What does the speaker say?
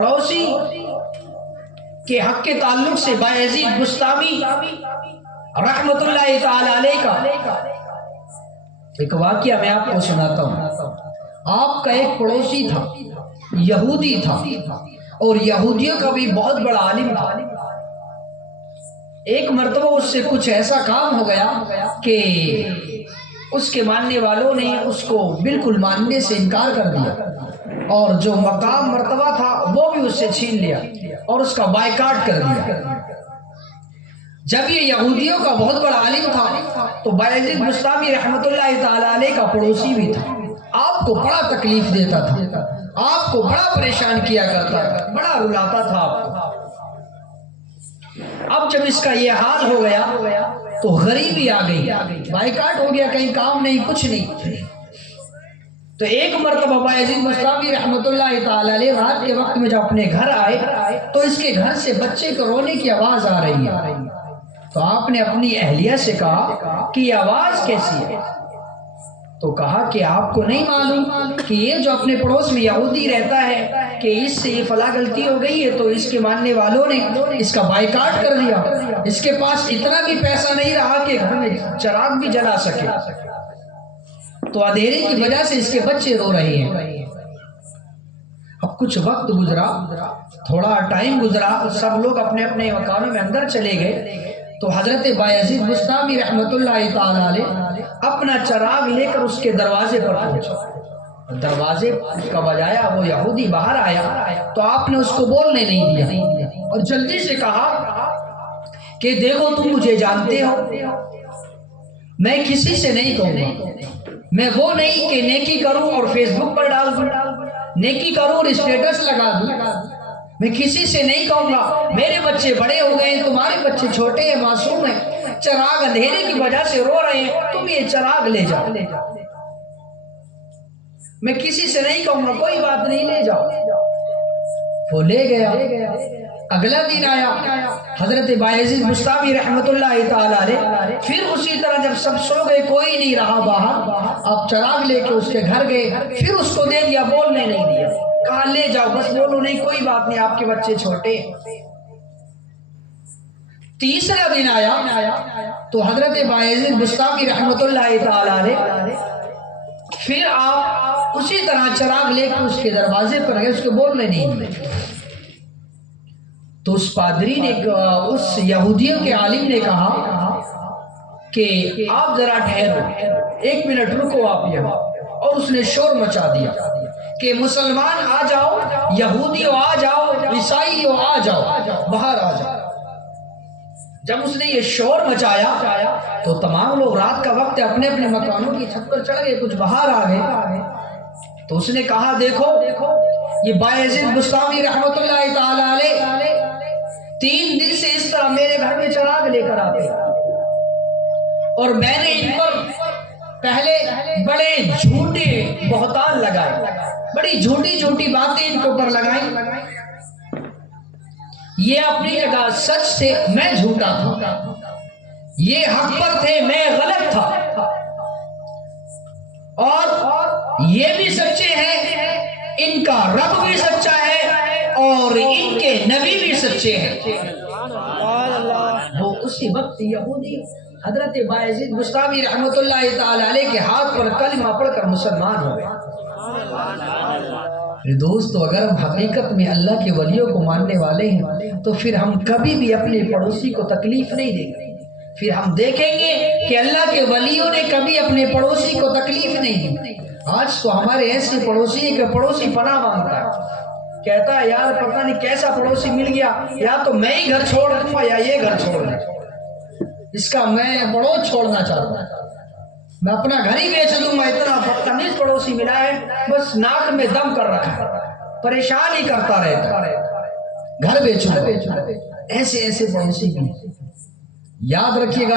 पड़ोसी के हक के ताल्लुक से बायजीद बुस्तामी रहमतुल्लाह ताला अलैह का एक वाकया मैं आपको सुनाता हूँ। आपका एक पड़ोसी था, यहूदी था, और यहूदियों का भी बहुत बड़ा आलिम था। एक मर्तबा उससे कुछ ऐसा काम हो गया कि उसके मानने वालों ने उसको बिल्कुल मानने से इनकार कर दिया और जो मकाम मर्तबा था वो भी उससे छीन लिया और उसका बायकाट कर दिया। जब ये यहूदियों का बहुत बड़ा आलिम था तो बायजीद बुस्तामी रहमतुल्लाह ताला अलैह का पड़ोसी भी था। आपको बड़ा तकलीफ देता था, आपको बड़ा परेशान किया करता था, बड़ा रुलाता था आपको। अब जब इसका ये हाल हो गया तो गरीबी आ गई, बायकाट हो गया, कहीं काम नहीं, कुछ नहीं। तो एक मर्तबा बायजीद बुस्तामी रहमतुल्लाह ताला अलैह रात के वक्त में जब अपने घर आए तो इसके घर से बच्चे को रोने की आवाज आ रही है। तो आपने अपनी अहलिया से कहा कि ये आवाज कैसी है? तो कहा कि आपको नहीं मालूम कि ये जो अपने पड़ोस में यहूदी रहता है कि इससे ये फला गलती हो गई है तो इसके मानने वालों ने इसका बायकाट कर दिया। इसके पास इतना भी पैसा नहीं रहा कि घर में चिराग भी जला सके, तो अंधेरे की वजह से इसके बच्चे रो रहे हैं। अब कुछ वक्त गुजरा, थोड़ा टाइम गुजरा, सब लोग अपने अपने मकानों में अंदर चले गए। तो हजरत बायजीद बुस्तामी रहमतुल्लाह ताला अलैह अपना चिराग लेकर उसके दरवाजे पर पहुंचा। दरवाजे का बजाया वो यहूदी बाहर आया तो आपने उसको बोलने नहीं दिया और जल्दी से कहा कि देखो तुम मुझे जानते हो, मैं किसी से नहीं कहूँगा, मैं वो नहीं कि नेकी करूं और फेसबुक पर डाल दूं, नेकी करूं और स्टेटस लगा दूं, मैं किसी से नहीं कहूंगा। मेरे बच्चे बड़े हो गए, तुम्हारे बच्चे छोटे हैं, मासूम हैं, चिराग अंधेरे की वजह से रो रहे हैं, तुम ये चिराग ले जाओ। मैं किसी से नहीं कहूंगा, कोई बात नहीं, ले जाओ। वो ले गया। अगला दिन आया, हजरत बायजीद बुस्तामी रहमतुल्लाह ताला अलैह फिर उसी तरह जब सब सो गए, कोई नहीं रहा बाहर, अब चिराग लेके उसके घर गए, फिर उसको दे दिया, बोलने नहीं दिया, कहा ले जाओ, बस बोलो नहीं, कोई बात नहीं, आपके बच्चे छोटे। तीसरा दिन आया तो हजरत बायजीद बुस्तामी रहमतुल्लाह ताला अलैह फिर आप उसी तरह चिराग लेके उसके दरवाजे पर गए, उसको बोलने नहीं दिया। तो उस पादरी ने, उस यहूदियों के आलिम ने कहा कि आप जरा ठहरो, 1 मिनट रुको आप यहाँ। और उसने शोर मचा दिया कि मुसलमान आ जाओ, यहूदियों आ जाओ, ईसाइयों आ जाओ, बाहर आ जाओ। जब उसने ये शोर मचाया तो तमाम लोग रात का वक्त अपने अपने मकानों की छत पर चढ़ गए, कुछ बाहर आ गए। तो उसने कहा देखो ये बायजीद बुस्तामी रहमतुल्लाह ताला अलैह 3 दिन से इस तरह मेरे घर में चिराग लेकर आते और मैंने इन पर पहले बड़े झूठे बहतान लगाए, बड़ी झूठी झूठी बातें इनके ऊपर लगाई। ये अपनी जगह सच थे, मैं झूठा था, ये हक पर थे, मैं गलत था, और ये भी सच्चे हैं, इनका रब भी सच्चा है और इनके नबी भी सच्चे हैं। वो उसी वक्त यहूदी हजरत बायजीद बुस्तामी रहमतुल्लाह ताला अलैह के हाथ पर कलमा पढ़कर मुसलमान हो गए। दोस्तों, अगर हम हकीकत में अल्लाह के वलियों को मानने वाले हैं तो फिर हम कभी भी अपने पड़ोसी को तकलीफ नहीं देंगे। फिर हम देखेंगे कि अल्लाह के वलियों ने कभी अपने पड़ोसी को तकलीफ नहीं दी। आज तो हमारे ऐसे पड़ोसी है कि पड़ोसी पनाह मांगता है, कहता है यार पता नहीं कैसा पड़ोसी मिल गया, या तो मैं ही घर छोड़ दूंगा या ये घर छोड़ दे, इसका मैं पड़ोस छोड़ना चाहता हूँ, मैं अपना घर ही बेच दूंगा, इतना बदतमीज पड़ोसी मिला है, बस नाक में दम कर रखा है, परेशान ही करता रहता है, घर बेचूंगा। ऐसे ऐसे पड़ोसी भी याद रखिएगा।